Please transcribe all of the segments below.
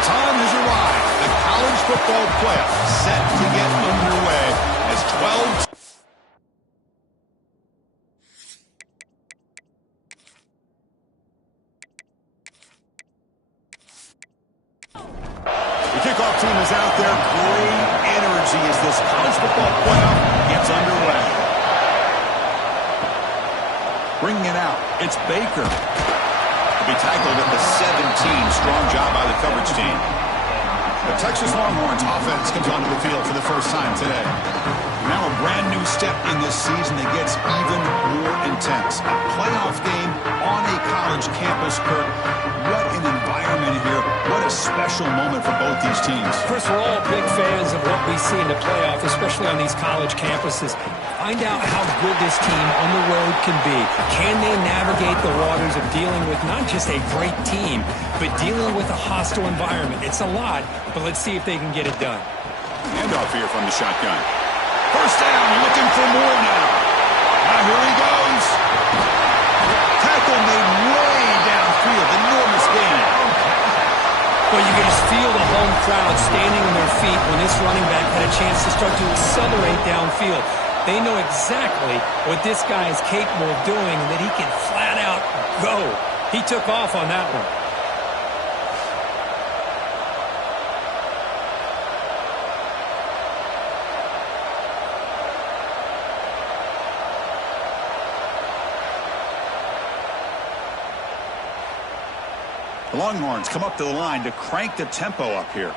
The time has arrived. The college football playoff set to get underway as 12... The kickoff team is out there. Great energy as this college football playoff gets underway. Bringing it out, it's Baker. To be tackled at the 17. Strong job by the coverage team. The Texas Longhorns offense comes onto the field for the first time today. Now a brand new step in this season that gets even more intense. A playoff game on a college campus, Kurt. What an environment here. What a special moment for both these teams. Chris, we're all big fans of what we see in the playoff, especially on these college campuses. Find out how good this team on the road can be. Can they navigate the waters of dealing with not just a great team, but dealing with a hostile environment? It's a lot, but let's see if they can get it done. Handoff here from the shotgun. First down, looking for more now. Now here he goes. Tackle made way downfield. Enormous gain. Well, you can just feel the home crowd standing on their feet when this running back had a chance to start to accelerate downfield. They know exactly what this guy is capable of doing and that he can flat out go. He took off on that one. The Longhorns come up to the line to crank the tempo up here.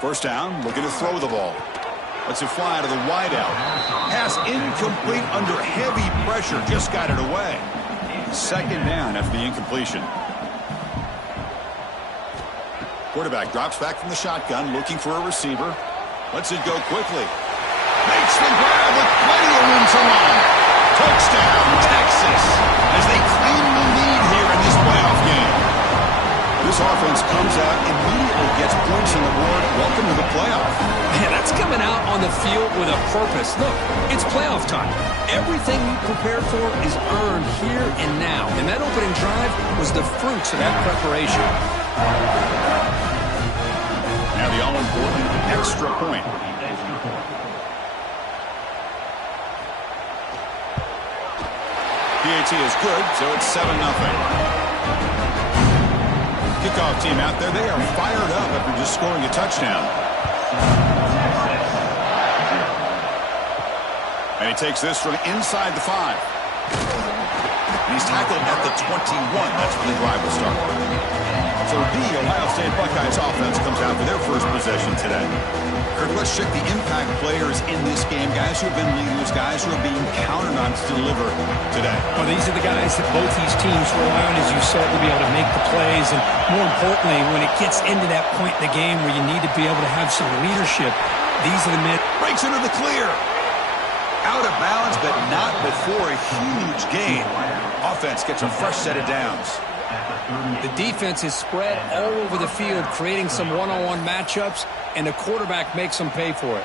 First down, looking to throw the ball. Lets it fly to the wideout. Pass incomplete under heavy pressure. Just got it away. Second down after the incompletion. Quarterback drops back from the shotgun, looking for a receiver. Lets it go quickly. Makes the grab with plenty of room to run. Touchdown, Texas, as they claim the lead here in this playoff game. This offense comes out, immediately gets points on the board. Welcome to the playoff. Man, that's coming out on the field with a purpose. Look, it's playoff time. Everything you prepared for is earned here and now. And that opening drive was the fruits of that preparation. Now the all-important extra point. PAT is good, so it's 7-0. Kickoff team out there, they are fired up after just scoring a touchdown. And he takes this from inside the 5. And he's tackled at the 21. That's when the drive will start. So the Ohio State Buckeyes offense comes out for their first possession today. Kurt, let's check the impact players in this game. Guys who have been leaders, guys who are being counted on to deliver today. Well, these are the guys that both these teams rely on, as you said, to be able to make the plays. And more importantly, when it gets into that point in the game where you need to be able to have some leadership, these are the men. Breaks into the clear. Out of bounds, but not before a huge gain. Offense gets a fresh set of downs. The defense is spread all over the field, creating some one-on-one matchups, and the quarterback makes them pay for it.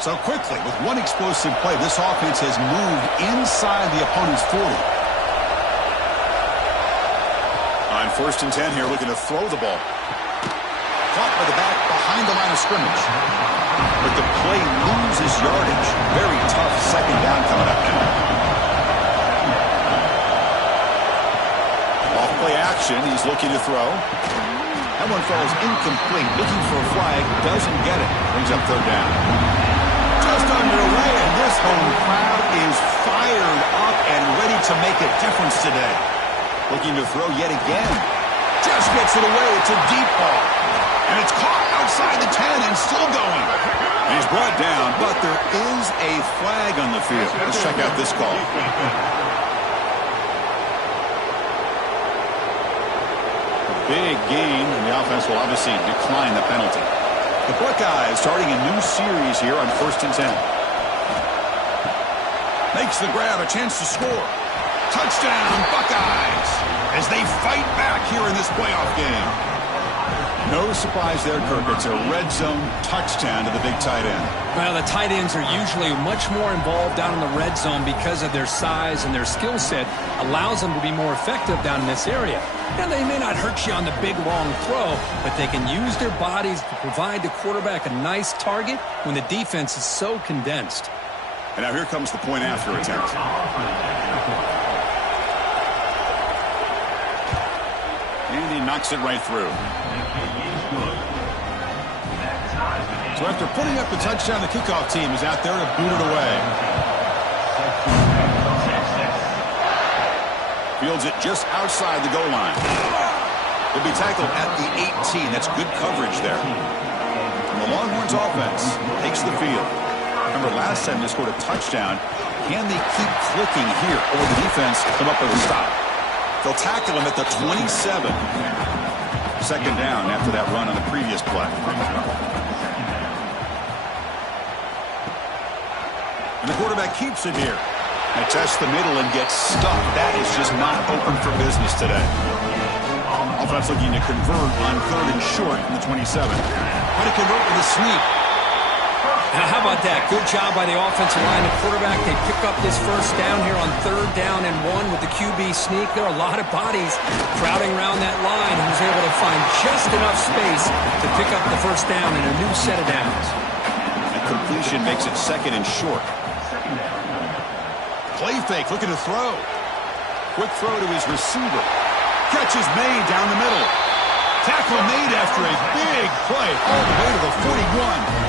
So quickly, with one explosive play, this offense has moved inside the opponent's 40. On 1st and 10 here, looking to throw the ball. Caught by the back behind the line of scrimmage. But the play loses yardage. Very tough second down coming up now. Off play action, he's looking to throw. That one falls incomplete. Looking for a flag, doesn't get it. Brings up 3rd down. Just underway, and this home crowd is fired up and ready to make a difference today. Looking to throw yet again. Just gets it away. It's a deep ball. And it's caught outside the 10 and still going. And he's brought down, but there is a flag on the field. Let's check out this call. A big gain, and the offense will obviously decline the penalty. The Buckeyes starting a new series here on 1st and 10. Makes the grab, a chance to score. Touchdown, Buckeyes, as they fight back here in this playoff game. No surprise there, Kirk. It's a red zone touchdown to the big tight end. Well, the tight ends are usually much more involved down in the red zone because of their size, and their skill set allows them to be more effective down in this area. And they may not hurt you on the big, long throw, but they can use their bodies to provide the quarterback a nice target when the defense is so condensed. And now here comes the point after attempt. And he knocks it right through. So after putting up the touchdown, the kickoff team is out there to boot it away. Fields it just outside the goal line. He'll be tackled at the 18. That's good coverage there. And the Longhorns offense takes the field. Remember, last time they scored a touchdown. Can they keep clicking here, or the defense come up with a stop? They'll tackle him at the 27. Second down after that run on the previous play. And the quarterback keeps it here. And tests the middle and gets stuck. That is just not open for business today. Offense looking to convert on 3rd and short from the 27. How to convert with a sneak. Now, how about that? Good job by the offensive line. The quarterback, they pick up this first down here on 3rd down and 1 with the QB sneak. There are a lot of bodies crowding around that line. He was able to find just enough space to pick up the first down in a new set of downs. And completion makes it 2nd and short. Play fake, looking to throw. Quick throw to his receiver. Catch is made down the middle. Tackle made after a big play all the way to the 41.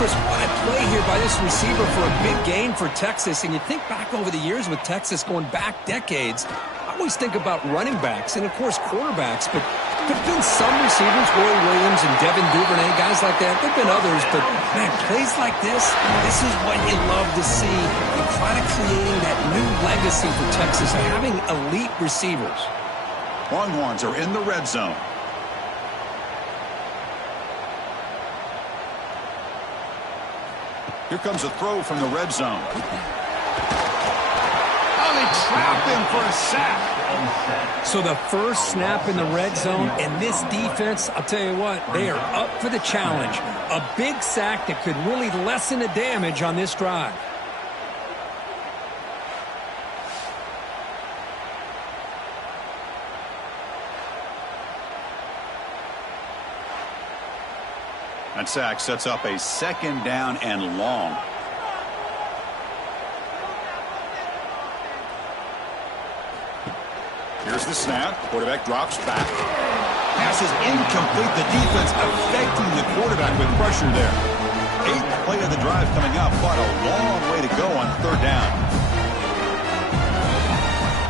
Chris, what a play here by this receiver for a big gain for Texas. And you think back over the years with Texas going back decades, I always think about running backs and, of course, quarterbacks. But there have been some receivers, Roy Williams and Devin Duvernay, guys like that. There have been others, but, man, plays like this is what you love to see. And kind of creating that new legacy for Texas, having elite receivers. Longhorns are in the red zone. Here comes a throw from the red zone. Oh, they trap him for a sack. So the first snap in the red zone, and this defense, I'll tell you what, they are up for the challenge. A big sack that could really lessen the damage on this drive. That sack sets up a 2nd down and long. Here's the snap. Quarterback drops back. Pass is incomplete. The defense affecting the quarterback with pressure there. 8th play of the drive coming up, but a long way to go on 3rd down.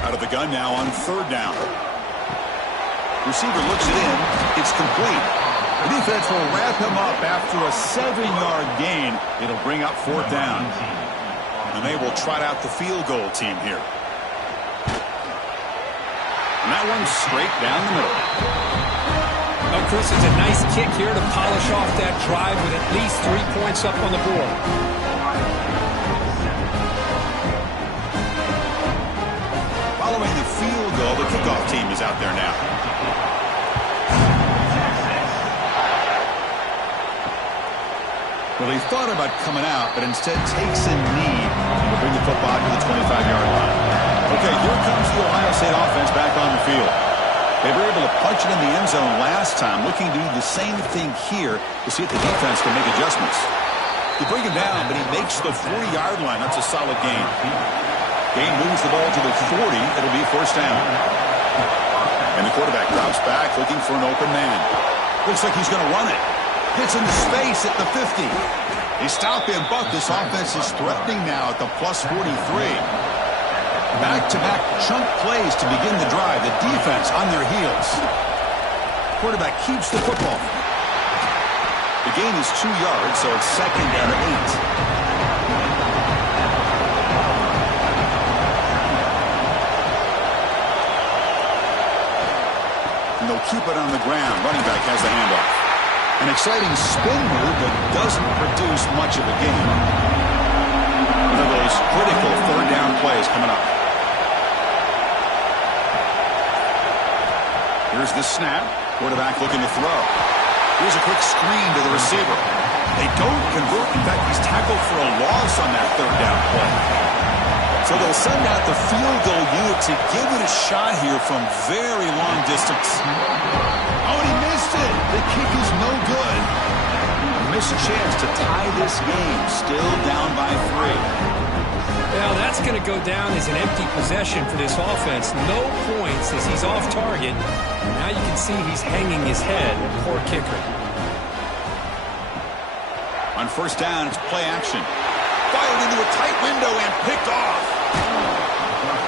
Out of the gun now on 3rd down. Receiver looks it in. It's complete. The defense will wrap him up after a 7-yard gain. It'll bring up 4th down. And they will trot out the field goal team here. And that one's straight down the middle. Oh, Chris, it's a nice kick here to polish off that drive with at least 3 points up on the board. Following the field goal, the kickoff team is out there now. Well, he thought about coming out, but instead takes a knee and will bring the football to the 25-yard line. Okay, here comes the Ohio State offense back on the field. They were able to punch it in the end zone last time, looking to do the same thing here to see if the defense can make adjustments. They bring him down, but he makes the 40-yard line. That's a solid gain. Gain moves the ball to the 40. It'll be 1st down. And the quarterback drops back, looking for an open man. Looks like he's going to run it. Gets into space at the 50. They stop him, but this offense is threatening now at the plus 43. Back-to-back chunk plays to begin the drive. The defense on their heels. Quarterback keeps the football. The gain is 2 yards, so it's 2nd and 8. And they'll keep it on the ground. Running back has the handoff. And An exciting spin move, but doesn't produce much of a gain. One of those critical third down plays coming up. Here's the snap. Quarterback looking to throw. Here's a quick screen to the receiver. They don't convert. In fact, he's tackled for a loss on that third down play. So they'll send out the field goal unit to give it a shot here from very long distance. Oh, and he missed it. The kick is no good. A missed chance to tie this game. Still down by 3. Now that's going to go down as an empty possession for this offense. No points as he's off target. Now you can see he's hanging his head. Poor kicker. On first down, it's play action. Fired into a tight window and picked off.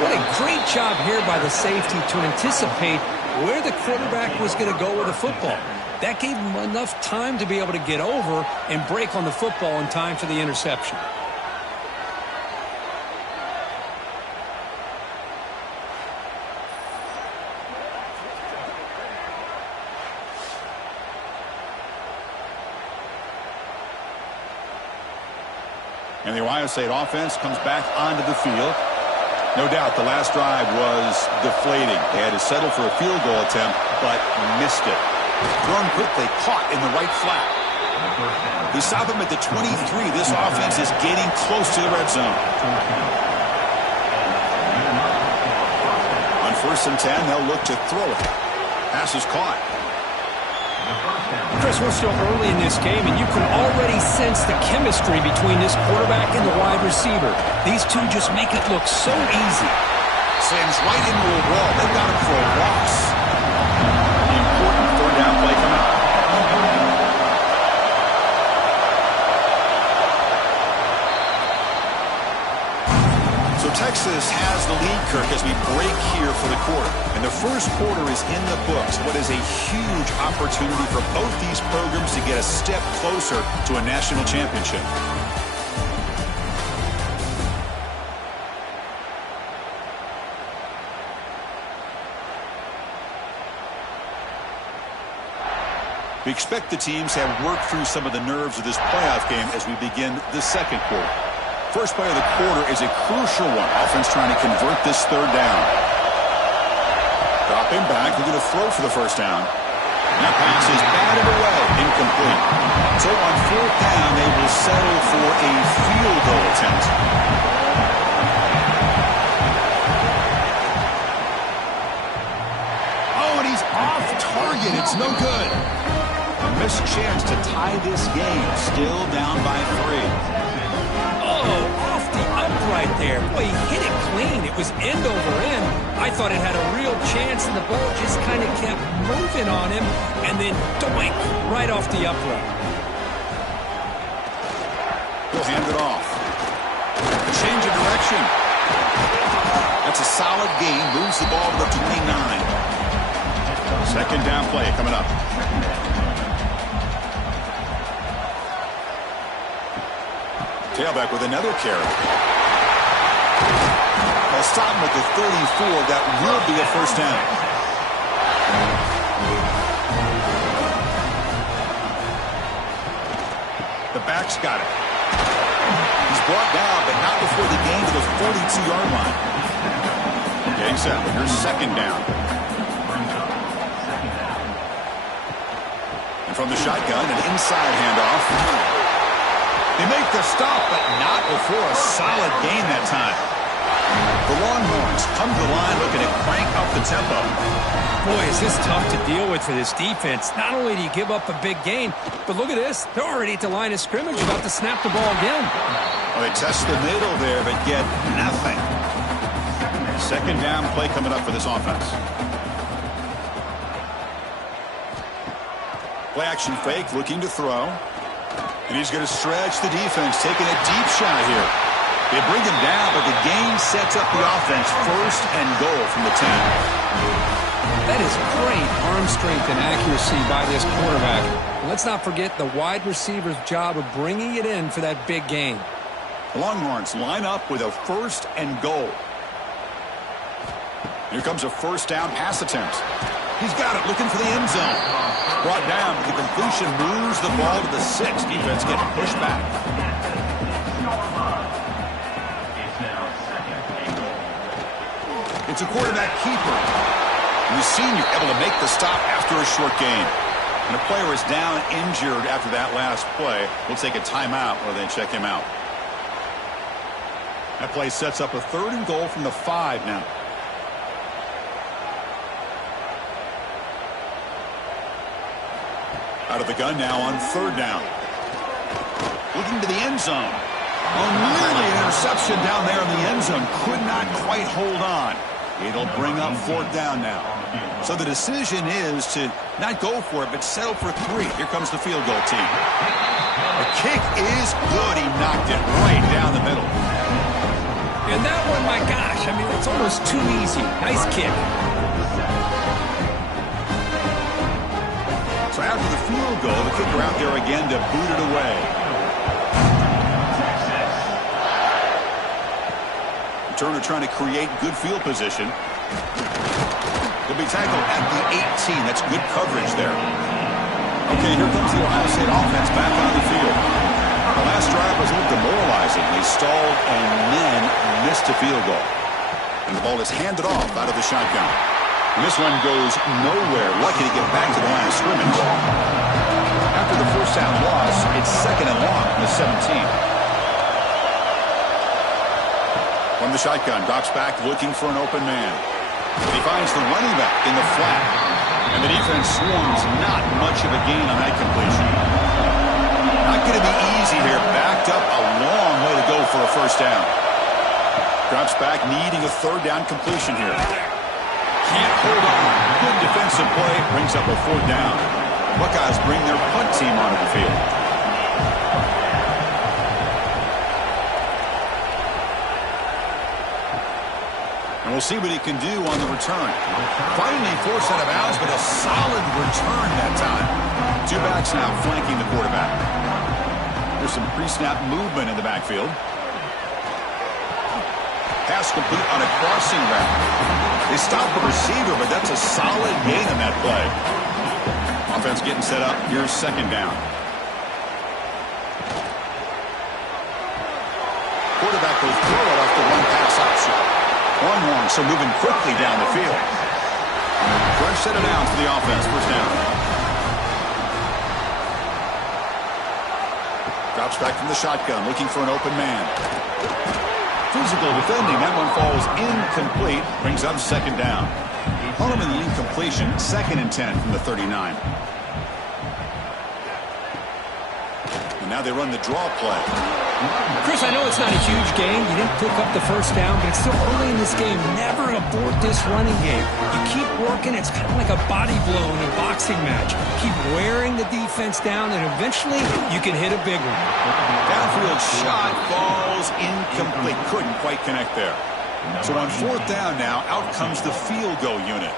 What a great job here by the safety to anticipate where the quarterback was going to go with the football. That gave him enough time to be able to get over and break on the football in time for the interception. And the Ohio State offense comes back onto the field. No doubt the last drive was deflating. They had to settle for a field goal attempt, but missed it. Thrown quickly, caught in the right flat. They stop him at the 23. This offense is getting close to the red zone. On first and 10, they'll look to throw it. Pass is caught. Chris, we're still early in this game, and you can already sense the chemistry between this quarterback and the wide receiver. These two just make it look so easy. Slams right into a wall. They've got him for a loss. The important third down play coming up. So Texas has the lead, Kirk, as we break here for the quarter. And the first quarter is in the books. What is a huge opportunity for both these programs to get a step closer to a national championship. We expect the teams to have worked through some of the nerves of this playoff game as we begin the second quarter. First play of the quarter is a crucial one. Offense trying to convert this third down. Dropping back, looking to throw for the first down. That pass is batted away, incomplete. So on fourth down, they will settle for a field goal attempt. Oh, and he's off target. It's no good. A missed chance to tie this game. Still down by 3. Oh, off the upright there. Boy, he hit it clean. It was end over end. I thought it had a real chance, and the ball just kind of kept moving on him, and then doink, right off the upright. He'll hand it off. Change of direction. That's a solid gain. Moves the ball to the 29. Second down play coming up. Tailback with another carry. They'll stop him at the 34. That will be a first down. The back's got it. He's brought down, but not before the gain to the 42-yard line. Getting set. Here's second down. And from the shotgun, an inside handoff. They make the stop, but not before a solid gain that time. The Longhorns come to the line looking to crank up the tempo. Boy, is this tough to deal with for this defense. Not only do you give up a big gain, but look at this. They're already at the line of scrimmage, about to snap the ball again. Well, they test the middle there, but get nothing. Second down play coming up for this offense. Play action fake, looking to throw. And he's going to stretch the defense, taking a deep shot here. They bring him down, but the gain sets up the offense. First and goal from the 10. That is great arm strength and accuracy by this quarterback. And let's not forget the wide receiver's job of bringing it in for that big gain. The Longhorns line up with a first and goal. Here comes a first down pass attempt. He's got it, looking for the end zone. Brought down. The completion moves the ball to the 6. Defense getting pushed back. It's a quarterback keeper. And the senior able to make the stop after a short gain. And the player is down injured after that last play. We'll take a timeout or then check him out. That play sets up a 3rd and goal from the 5 now. Out of the gun now on 3rd down. Looking to the end zone. Oh, nearly an interception down there in the end zone. Could not quite hold on. It'll bring up 4th down now. So the decision is to not go for it, but settle for 3. Here comes the field goal team. The kick is good. He knocked it right down the middle. And that one, my gosh, I mean, it's almost too easy. Nice kick. So after the field goal, the kicker out there again to boot it away. Turner trying to create good field position. He'll be tackled at the 18. That's good coverage there. Okay, here comes the Ohio State offense back on the field. The last drive was a little demoralizing. They stalled and then missed a field goal. And the ball is handed off out of the shotgun. And this one goes nowhere. Lucky to get back to the line of scrimmage. After the first down loss, it's 2nd and long from the 17. From the shotgun, drops back looking for an open man. He finds the running back in the flat. And the defense swarms. Not much of a gain on that completion. Not going to be easy here. Backed up a long way to go for a first down. Drops back, needing a 3rd down completion here. Can't hold on. Good defensive play. Brings up a 4th down. Buckeyes bring their punt team onto the field. And we'll see what he can do on the return. Finally forced out of bounds, but a solid return that time. 2 backs now flanking the quarterback. There's some pre-snap movement in the backfield. Pass complete on a crossing route. They stop the receiver, but that's a solid gain on that play. Offense getting set up. Here's 2nd down. Quarterback will throw it off the one pass option. Longhorns, so moving quickly down the field. Fresh set of downs for the offense. First down. Drops back from the shotgun, looking for an open man. Physical defending. That one falls incomplete. Brings up 2nd down. Harmon the incompletion. 2nd and 10 from the 39. And now they run the draw play. Chris, I know it's not a huge game. You didn't pick up the first down, but it's still early in this game. Never abort this running game. You keep working. It's kind of like a body blow in a boxing match. Keep wearing the defense down, and eventually you can hit a big one. Downfield shot falls incomplete. Couldn't quite connect there. So on 4th down now, out comes the field goal unit.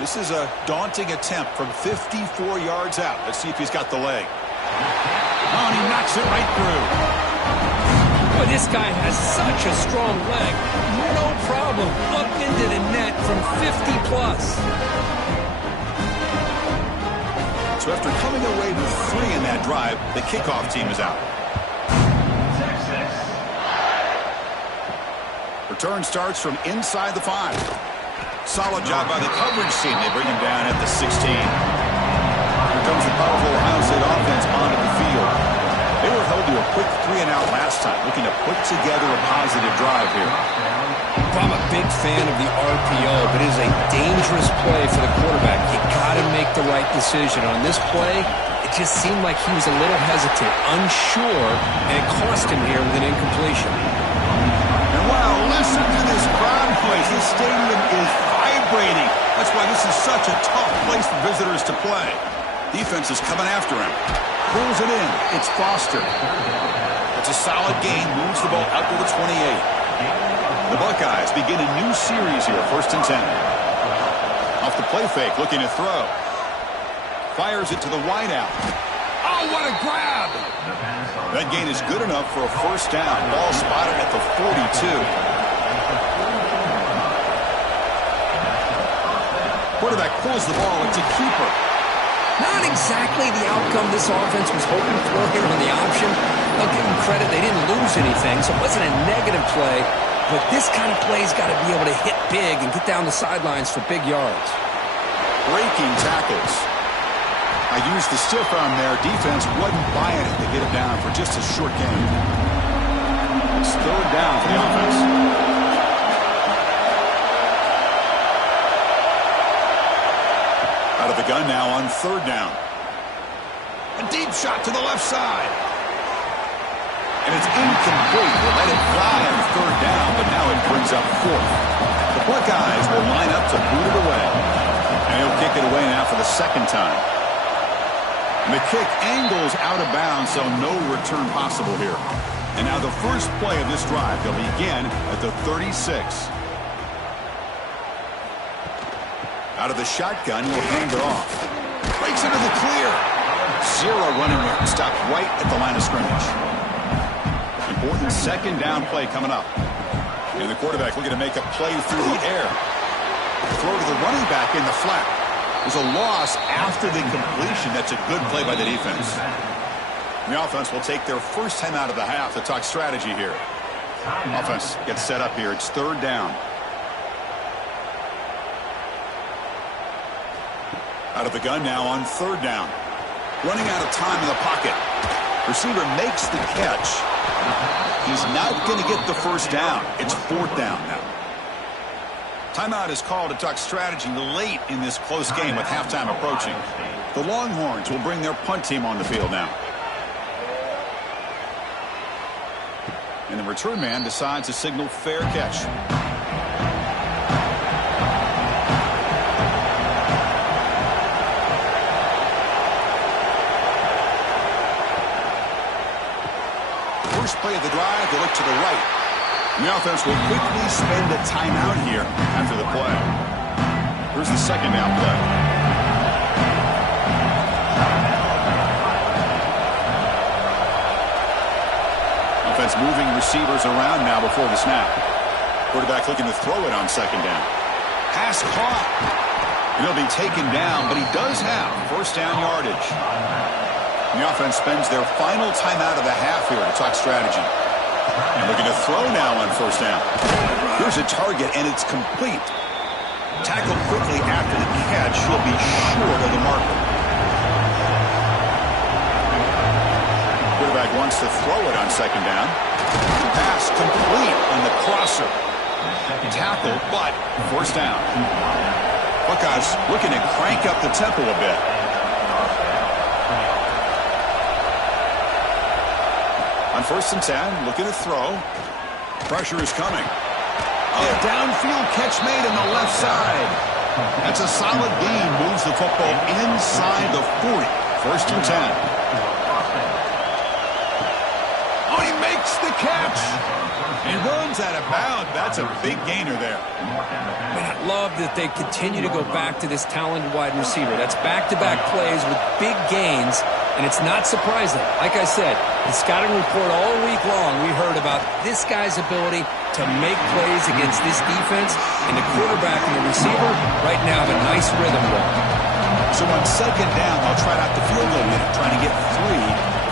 This is a daunting attempt from 54 yards out. Let's see if he's got the leg. Oh, and he knocks it right through. Boy, this guy has such a strong leg. No problem. Up into the net from 50 plus. So after coming away with 3 in that drive, the kickoff team is out. Return starts from inside the 5. Solid job by the coverage team. They bring him down at the 16. Here comes the powerful Ohio State offense onto the field. They were held to a quick 3-and-out last time, looking to put together a positive drive here. I'm a big fan of the RPO, but it is a dangerous play for the quarterback. You got to make the right decision. On this play, it just seemed like he was a little hesitant, unsure, and it cost him here with an incompletion. And wow, listen to this crowd noise. This stadium is vibrating. That's why this is such a tough place for visitors to play. Defense is coming after him. Pulls it in. It's Foster. It's a solid gain. Moves the ball out to the 28. The Buckeyes begin a new series here. 1st and 10. Off the play fake. Looking to throw. Fires it to the wideout. Oh, what a grab! That gain is good enough for a first down. Ball spotted at the 42. Quarterback pulls the ball. It's a keeper. Not exactly the outcome this offense was hoping for here on the option. I'll give them credit, they didn't lose anything, so it wasn't a negative play. But this kind of play's got to be able to hit big and get down the sidelines for big yards. Breaking tackles. I used the stiff arm there. Defense wasn't buying it to get it down for just a short gain. It's third down for the offense. Out of the gun now on third down. A deep shot to the left side. And it's incomplete. They let it fly on third down, but now it brings up fourth. The Buckeyes will line up to boot it away. And he'll kick it away now for the second time. And the kick angles out of bounds, so no return possible here. And now the first play of this drive, they'll begin at the 36. Out of the shotgun, he'll hand it off. Breaks into the clear. Zero running room. Stopped right at the line of scrimmage. Important second down play coming up. And the quarterback looking to make a play through the air. Throw to the running back in the flat. There's a loss after the completion. That's a good play by the defense. The offense will take their first time out of the half to talk strategy here. Offense gets set up here. It's third down. Out of the gun now on third down. Running out of time in the pocket. Receiver makes the catch. He's not going to get the first down. It's fourth down now. Timeout is called to talk strategy late in this close game with halftime approaching. The Longhorns will bring their punt team on the field now. And the return man decides to signal fair catch. First play of the drive, they look to the right. And the offense will quickly spend a timeout here after the play. Here's the second down play. Offense moving receivers around now before the snap. Quarterback looking to throw it on second down. Pass caught. And he'll be taken down, but he does have first down yardage. And the offense spends their final timeout of the half here to talk strategy. And looking to throw now on first down. Here's a target, and it's complete. Tackled quickly after the catch. He'll be short of the marker. Quarterback wants to throw it on second down. Pass complete on the crosser. Tackled, but first down. Buckeyes looking to crank up the tempo a bit. On first and 10, looking to throw. Pressure is coming. Oh, downfield catch made on the left side. That's a solid gain. Moves the football inside the 40. First and 10. Oh, he makes the catch. He runs out of bounds. That's a big gainer there. Man, I love that they continue to go back to this talented wide receiver. That's back-to-back plays with big gains. And it's not surprising. Like I said, the scouting report all week long, we heard about this guy's ability to make plays against this defense. And the quarterback and the receiver right now have a nice rhythm going. So on second down, they'll try out the field goal unit, trying to get 3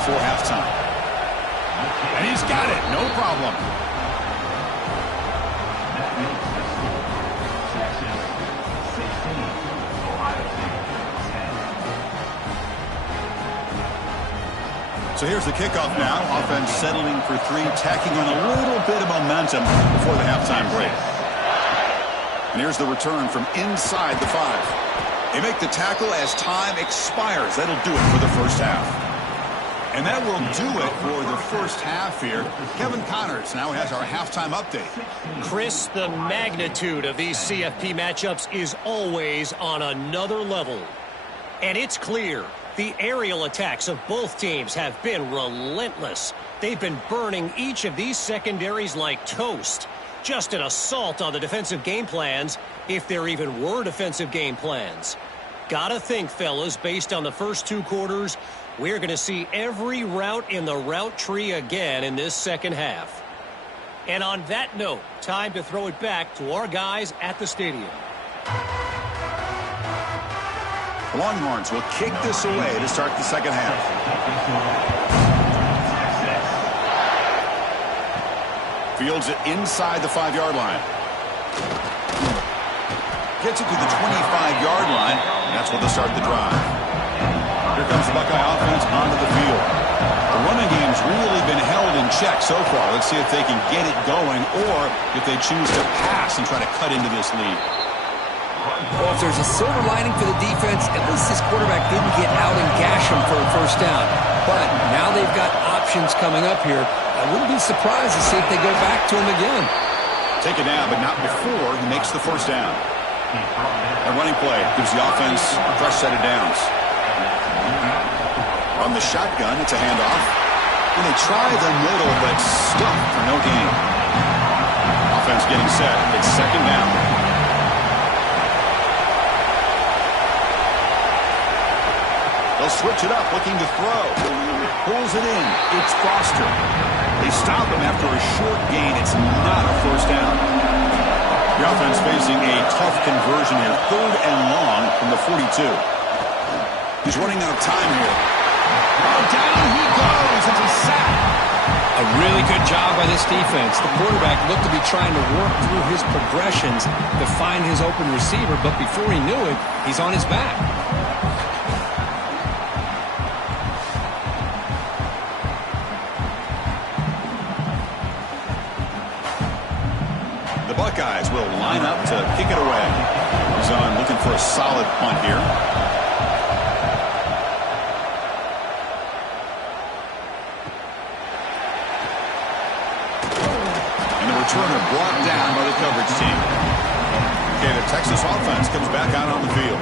before halftime. And he's got it. No problem. So here's the kickoff now. Offense settling for 3, tacking on a little bit of momentum before the halftime break. And here's the return from inside the 5. They make the tackle as time expires. That'll do it for the first half. And that will do it for the first half here. Kevin Connors now has our halftime update. Chris, the magnitude of these CFP matchups is always on another level. And it's clear. The aerial attacks of both teams have been relentless. They've been burning each of these secondaries like toast. Just an assault on the defensive game plans, if there even were defensive game plans. Gotta think, fellas, based on the first 2 quarters, we're going to see every route in the route tree again in this second half. And on that note, time to throw it back to our guys at the stadium. The Longhorns will kick this away to start the second half. Fields it inside the 5-yard line. Gets it to the 25-yard line. That's where they'll start the drive. Here comes the Buckeye offense onto the field. The running game's really been held in check so far. Let's see if they can get it going or if they choose to pass and try to cut into this lead. Well, if there's a silver lining for the defense, at least this quarterback didn't get out and gash him for a first down. But now they've got options coming up here. I wouldn't be surprised to see if they go back to him again. Take it down, but not before he makes the first down. A running play gives the offense a fresh set of downs. On the shotgun, it's a handoff. And they try the middle, but stuck for no gain. Offense getting set. It's second down. They'll switch it up, looking to throw. Pulls it in. It's Foster. They stop him after a short gain. It's not a first down. The offense facing a tough conversion here. 3rd and long from the 42. He's running out of time here. Oh, down he goes. It's a sack. A really good job by this defense. The quarterback looked to be trying to work through his progressions to find his open receiver, but before he knew it, he's on his back. The Buckeyes will line up to kick it away. He's on looking for a solid punt here. Returner brought down by the coverage team. Okay, the Texas offense comes back out on the field.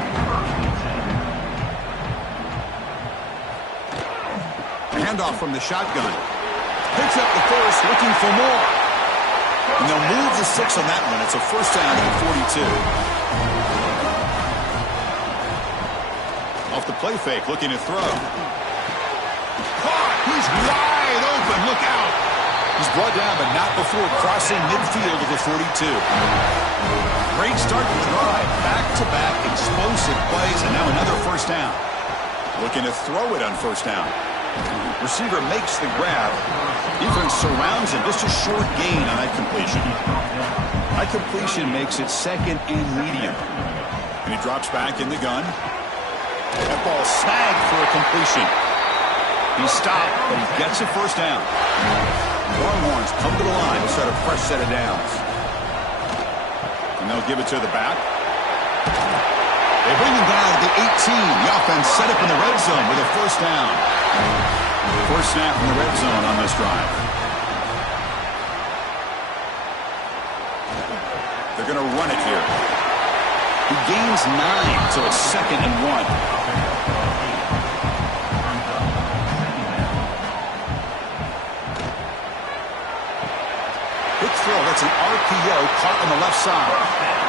Handoff from the shotgun. Picks up the first, looking for more. And they'll move the 6 on that one. It's a first down at 42. Off the play fake, looking to throw. Caught! He's wide open. Look out! He's brought down, but not before crossing midfield of the 42. Great start to drive. Back-to-back explosive plays, and now another first down. Looking to throw it on first down. Receiver makes the grab. Defense surrounds him. Just a short gain on that completion. That completion makes it second and medium. And he drops back in the gun. That ball snagged for a completion. He stopped, but he gets a first down. Longhorns come to the line to start a fresh set of downs. And they'll give it to the back. They bring him down to the 18. The offense set up in the red zone with a first down. First snap in the red zone on this drive. They're going to run it here. He gains 9, so it's 2nd and 1. That's an RPO caught on the left side.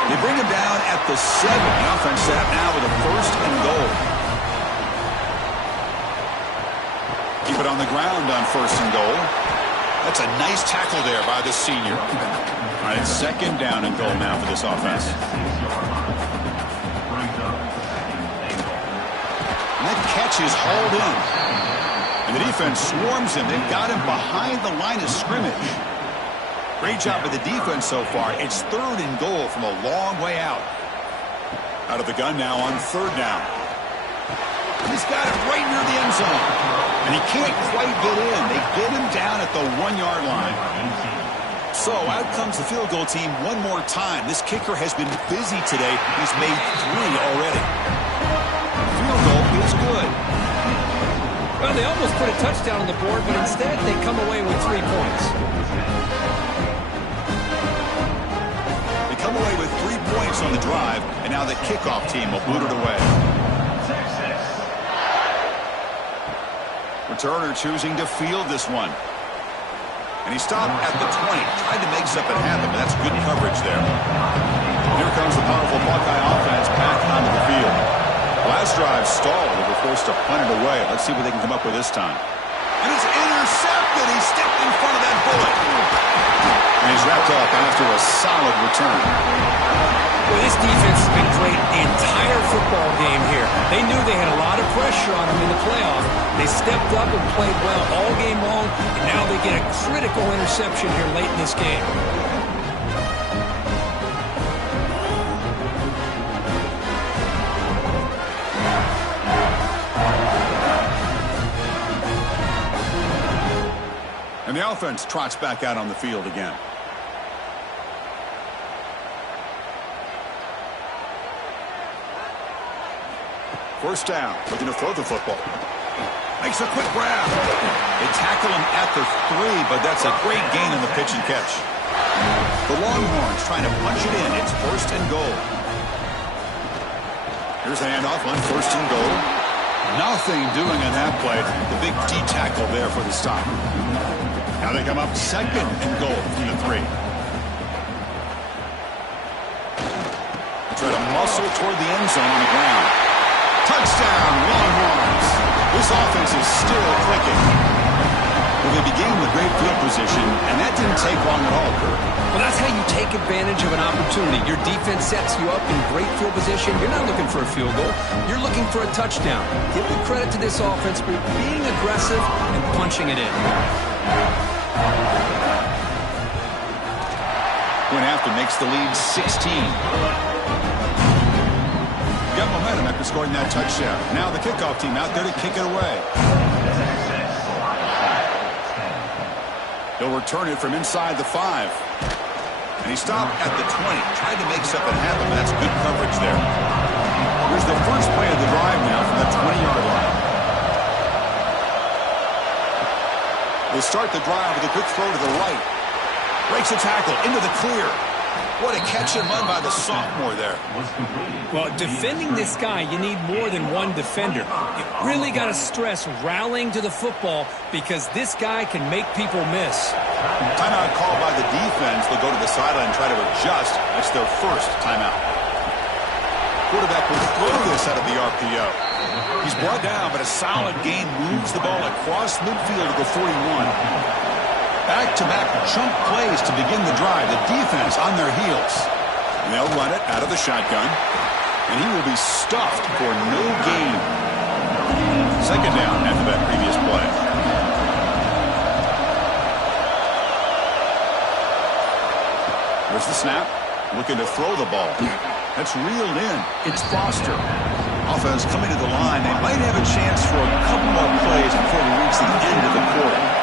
They bring him down at the 7. The offense set up now with a first and goal. Keep it on the ground on first and goal. That's a nice tackle there by the senior. All right, it's second down and goal now for this offense. And that catch is hauled in. And the defense swarms him. They've got him behind the line of scrimmage. Great job by the defense so far. It's 3rd and goal from a long way out. Out of the gun now on 3rd down. He's got it right near the end zone. And he can't quite get in. They get him down at the 1-yard line. So out comes the field goal team one more time. This kicker has been busy today. He's made 3 already. Field goal is good. Well, they almost put a touchdown on the board, but instead they come away with 3 points. Come away with 3 points on the drive, and now the kickoff team will boot it away. Returner choosing to field this one. And he stopped at the 20. Tried to make something happen, but that's good coverage there. Here comes the powerful Buckeye offense back onto the field. Last drive stalled. They were forced to punt it away. Let's see what they can come up with this time. And it's intercepted. He stepped in front of that bullet. And he's wrapped up after a solid return. Well, this defense has been great the entire football game here. They knew they had a lot of pressure on them in the playoff. They stepped up and played well all game long, and now they get a critical interception here late in this game. And the offense trots back out on the field again. First down, looking to throw the football. Makes a quick grab. They tackle him at the 3, but that's a great gain in the pitch and catch. The Longhorns trying to punch it in. It's first and goal. Here's the handoff on first and goal. Nothing doing on that play. The big D tackle there for the stop. Now they come up second and goal from the 3. They try to muscle toward the end zone on the ground. Touchdown, Longhorns. This offense is still clicking. Well, they began with great field position, and that didn't take long at all, Kurt. Well, that's how you take advantage of an opportunity. Your defense sets you up in great field position. You're not looking for a field goal. You're looking for a touchdown. Give the credit to this offense for being aggressive and punching it in. Point after makes the lead 16. Got momentum after scoring that touchdown. Now the kickoff team out there to kick it away. He'll return it from inside the 5. And he stopped at the 20. Tried to make something happen, but that's good coverage there. Here's the first play of the drive now from the 20-yard line. They'll start the drive with a quick throw to the right. Breaks a tackle into the clear. What a catch and run by the sophomore there. Well, defending this guy, you need more than one defender. You really got to stress rallying to the football because this guy can make people miss. Timeout called by the defense. They'll go to the sideline and try to adjust. That's their first timeout. Quarterback will throw this out of the RPO. He's brought down, but a solid gain moves the ball across midfield to the 41. Back-to-back chunk plays to begin the drive. The defense on their heels. And they'll run it out of the shotgun. And he will be stuffed for no gain. Second down after that previous play. There's the snap. Looking to throw the ball. That's reeled in. It's Foster. Offense coming to the line. They might have a chance for a couple more plays before we reach the end of the quarter.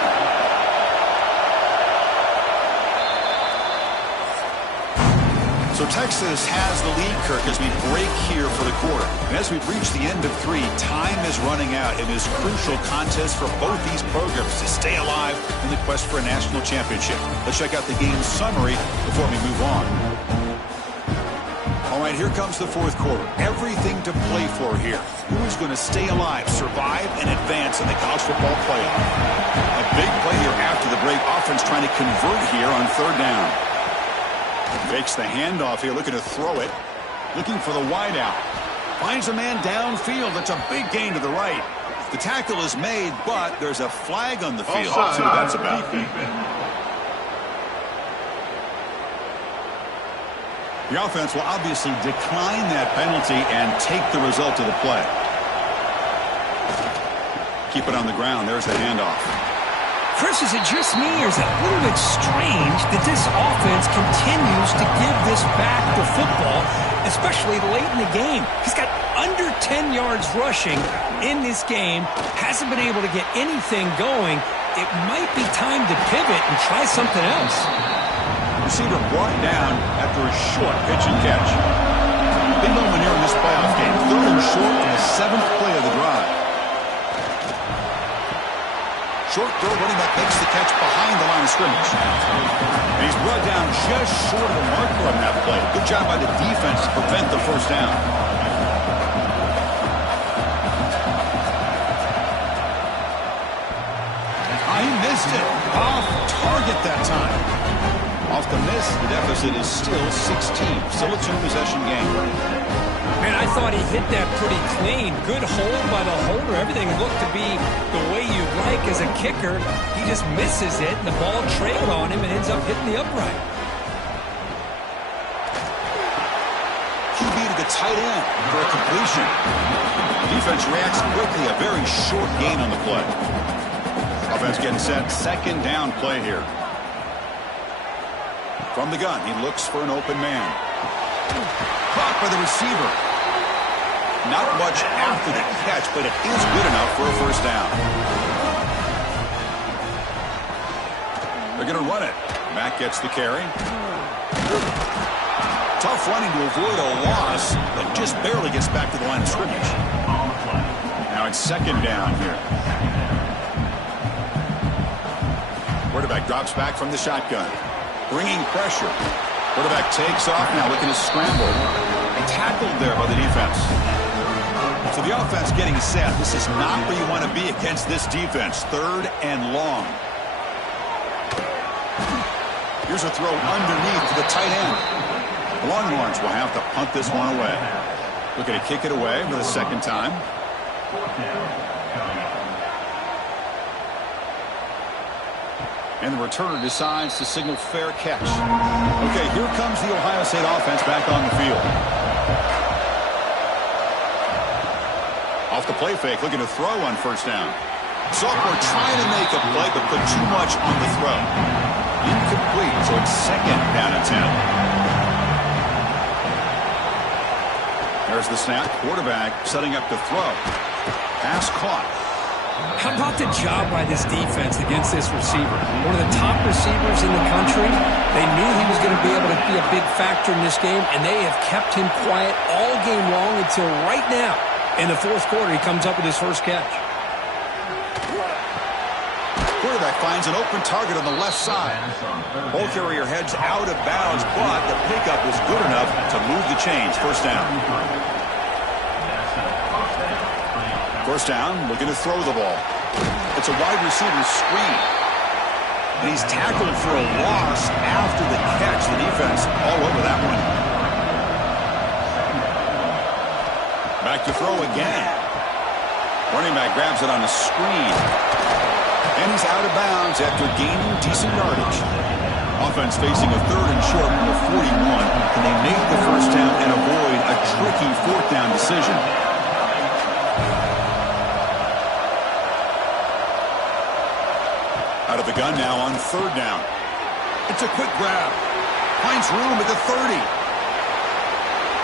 So Texas has the lead, Kirk, as we break here for the quarter. And as we've reached the end of 3, time is running out. It is a crucial contest for both these programs to stay alive in the quest for a national championship. Let's check out the game summary before we move on. All right, here comes the fourth quarter. Everything to play for here. Who's going to stay alive, survive, and advance in the college football playoff? A big play here after the break. Offense trying to convert here on third down. Fakes the handoff here, looking to throw it. Looking for the wideout. Finds a man downfield. That's a big gain to the right. The tackle is made, but there's a flag on the field. Let's see what that's about. The offense will obviously decline that penalty and take the result of the play. Keep it on the ground. There's the handoff. Chris, is it just me, or is it a little bit strange that this offense continues to give this back the football, especially late in the game? He's got under 10 yards rushing in this game, hasn't been able to get anything going. It might be time to pivot and try something else. Receiver brought down after a short pitch and catch. Big moment here in this playoff game. Third and short in the 7th play of the drive. Short throw, running back makes the catch behind the line of scrimmage. And he's brought down just short of the marker on that play. Good job by the defense to prevent the first down. He missed it. Off target that time. Off the miss, the deficit is still 16. Still a 2-possession game. Man, I thought he hit that pretty clean. Good hold by the holder. Everything looked to be the way you'd like as a kicker. He just misses it, and the ball trailed on him and ends up hitting the upright. tight end for a completion. Defense reacts quickly. A very short gain on the play. Offense getting set. Second down play here. From the gun, he looks for an open man. Caught by the receiver. Not much after the catch, but it is good enough for a first down. They're going to run it. Mack gets the carry. Tough running to avoid a loss, but just barely gets back to the line of scrimmage. Now it's second down here. Quarterback drops back from the shotgun. Bringing pressure. Quarterback takes off now, looking to scramble. Tackled there by the defense. So the offense getting set. This is not where you want to be against this defense. Third and long. Here's a throw underneath to the tight end. The Longhorns will have to punt this one away. Looking to kick it away for the second time. And the returner decides to signal fair catch. Okay, here comes the Ohio State offense back on the field. Off the play fake, looking to throw on first down. Sophomore trying to make a play, but put too much on the throw. Incomplete, so it's second down and 10. There's the snap. Quarterback setting up to throw. Pass caught. How about the job by this defense against this receiver? One of the top receivers in the country. They knew he was going to be able to be a big factor in this game, and they have kept him quiet all game long until right now. In the fourth quarter, he comes up with his first catch. Quarterback finds an open target on the left side. Ball carrier heads out of bounds, but the pickup is good enough to move the chains. First down. First down, looking to throw the ball. It's a wide receiver screen. And he's tackled for a loss after the catch. The defense all over that one. Back to throw again. Running back grabs it on a screen. And he's out of bounds after gaining decent yardage. Offense facing a third and short from the 41. Can they make the first down and avoid a tricky fourth down decision? Out of the gun now on third down. It's a quick grab. Finds room at the 30.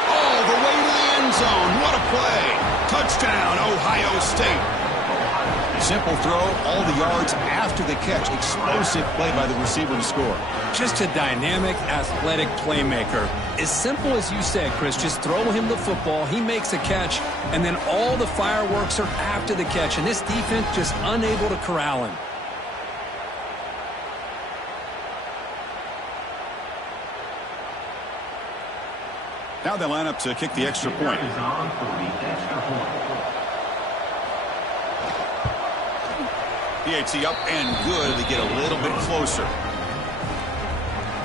All the way to the end zone. What a play. Touchdown, Ohio State. Simple throw, all the yards after the catch. Explosive play by the receiver to score. Just a dynamic, athletic playmaker. As simple as you said, Chris, just throw him the football, he makes a catch, and then all the fireworks are after the catch, and this defense just unable to corral him. Now they line up to kick the extra point. PAT up and good. They get a little bit closer.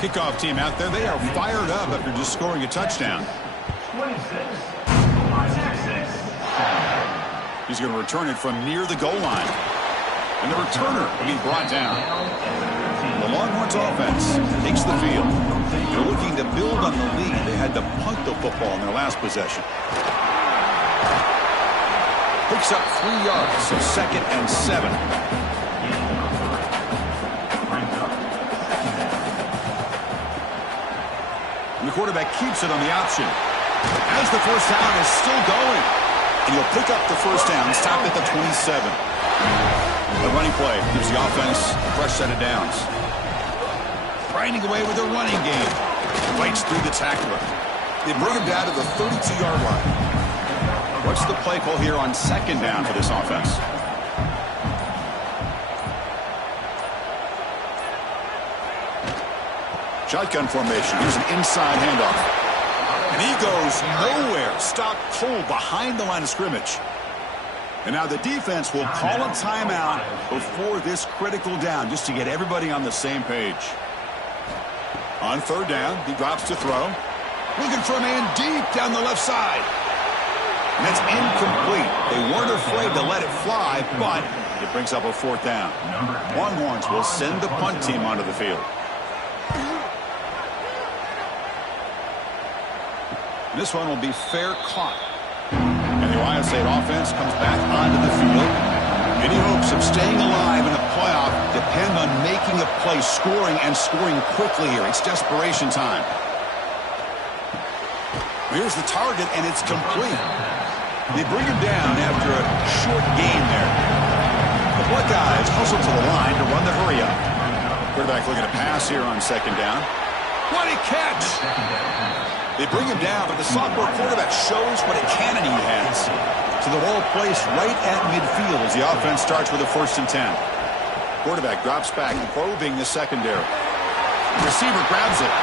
Kickoff team out there. They are fired up after just scoring a touchdown. He's going to return it from near the goal line. And the returner will be brought down. The Longhorns offense takes the field. They're looking to build on the lead. They had to punt the football in their last possession. Picks up 3 yards, so second and 7. And the quarterback keeps it on the option. As the first down is still going. And he'll pick up the first down. Stop at the 27. The running play gives the offense a fresh set of downs. Grinding away with their running game. Fights through the tackler. They bring him down to the 32-yard line. What's the play call here on second down for this offense? Shotgun formation. Here's an inside handoff. And he goes nowhere. Stopped cold behind the line of scrimmage. And now the defense will call a timeout before this critical down just to get everybody on the same page. On third down, he drops to throw. Looking for a man deep down the left side. And that's incomplete. They weren't afraid to let it fly, but it brings up a fourth down. Longhorns will send the punt team onto the field. This one will be fair caught. And the Ohio State offense comes back onto the field. Any hopes of staying alive in a playoff depend on making a play, scoring, and scoring quickly here. It's desperation time. Here's the target, and it's complete. They bring him down after a short gain there. The Buckeyes hustle to the line to run the hurry-up. Quarterback looking to pass here on second down. What a catch! They bring him down, but the sophomore quarterback shows what a cannon he has. So the ball placed right at midfield as the offense starts with a 1st and 10. Quarterback drops back, probing the secondary. The receiver grabs it.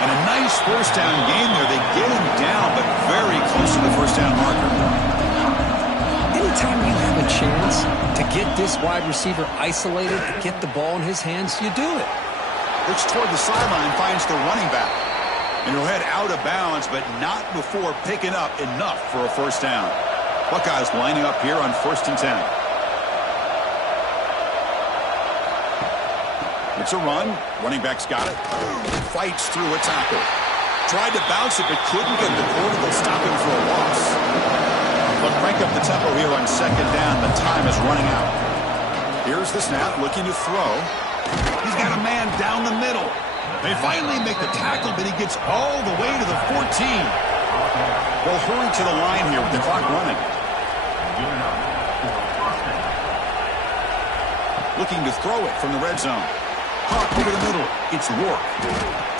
And a nice 1st down gain there. They get him down, but very close to the 1st down marker. Anytime you have a chance to get this wide receiver isolated, to get the ball in his hands, you do it. Looks toward the sideline, finds the running back. And he'll head out of bounds, but not before picking up enough for a 1st down. Buckeyes lining up here on 1st and 10. It's a run. Running back's got it. Fights through a tackle. Tried to bounce it, but couldn't get the quarter to stop him for a loss. But crank up the tempo here on 2nd down. The time is running out. Here's the snap, looking to throw. He's got a man down the middle. They finally make the tackle, but he gets all the way to the 14. They'll hurry to the line here with the clock running. Looking to throw it from the red zone. Caught over the middle. It's Rourke.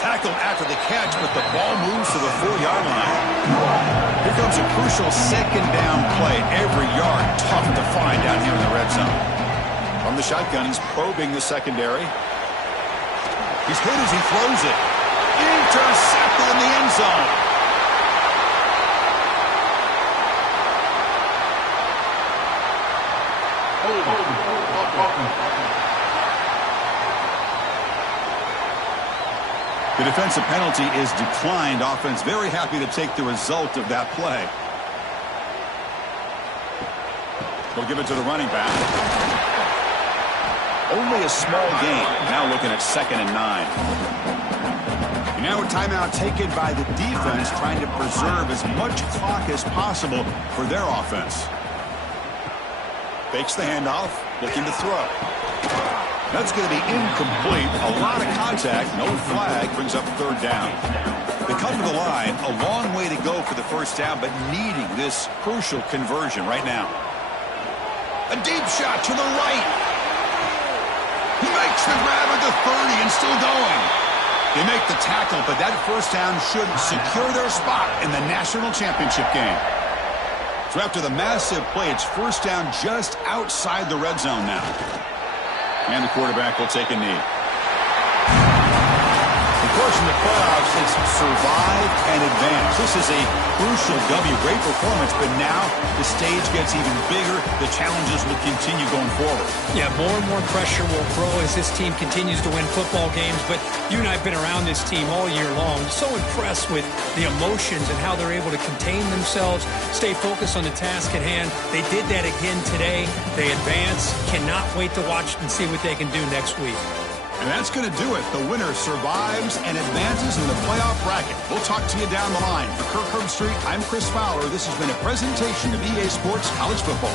Tackled after the catch, but the ball moves to the 4-yard line. Here comes a crucial 2nd down play. Every yard tough to find down here in the red zone. From the shotgun, he's probing the secondary. He's hit as he throws it. Intercepted in the end zone. The defensive penalty is declined. Offense very happy to take the result of that play. They'll give it to the running back. Only a small gain. Now looking at 2nd and 9. And now a timeout taken by the defense, trying to preserve as much clock as possible for their offense. Fakes the handoff, looking to throw. That's going to be incomplete. A lot of contact. No flag. Brings up 3rd down. They come to the line. A long way to go for the 1st down, but needing this crucial conversion right now. A deep shot to the right. He makes the grab at the 30 and still going. They make the tackle, but that 1st down should secure their spot in the national championship game. So after the massive play, it's 1st down just outside the red zone now. And the quarterback will take a knee. Of course, in the playoffs, it's survive and advance. This is a crucial W. Great performance, but now the stage gets even bigger. The challenges will continue going forward. Yeah, more and more pressure will grow as this team continues to win football games. But you and I have been around this team all year long. So impressed with the emotions and how they're able to contain themselves, stay focused on the task at hand. They did that again today. They advance. Cannot wait to watch and see what they can do next week. And that's going to do it. The winner survives and advances in the playoff bracket. We'll talk to you down the line. For Kirk Herbstreit, I'm Chris Fowler. This has been a presentation of EA Sports College Football.